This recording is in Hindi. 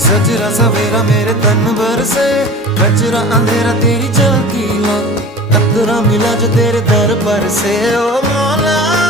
सजरा सवेरा मेरे तन भर से, कचरा अंधेरा तेरी झलकी ला, कतरा मिला जो तेरे दर पर से। ओ मौला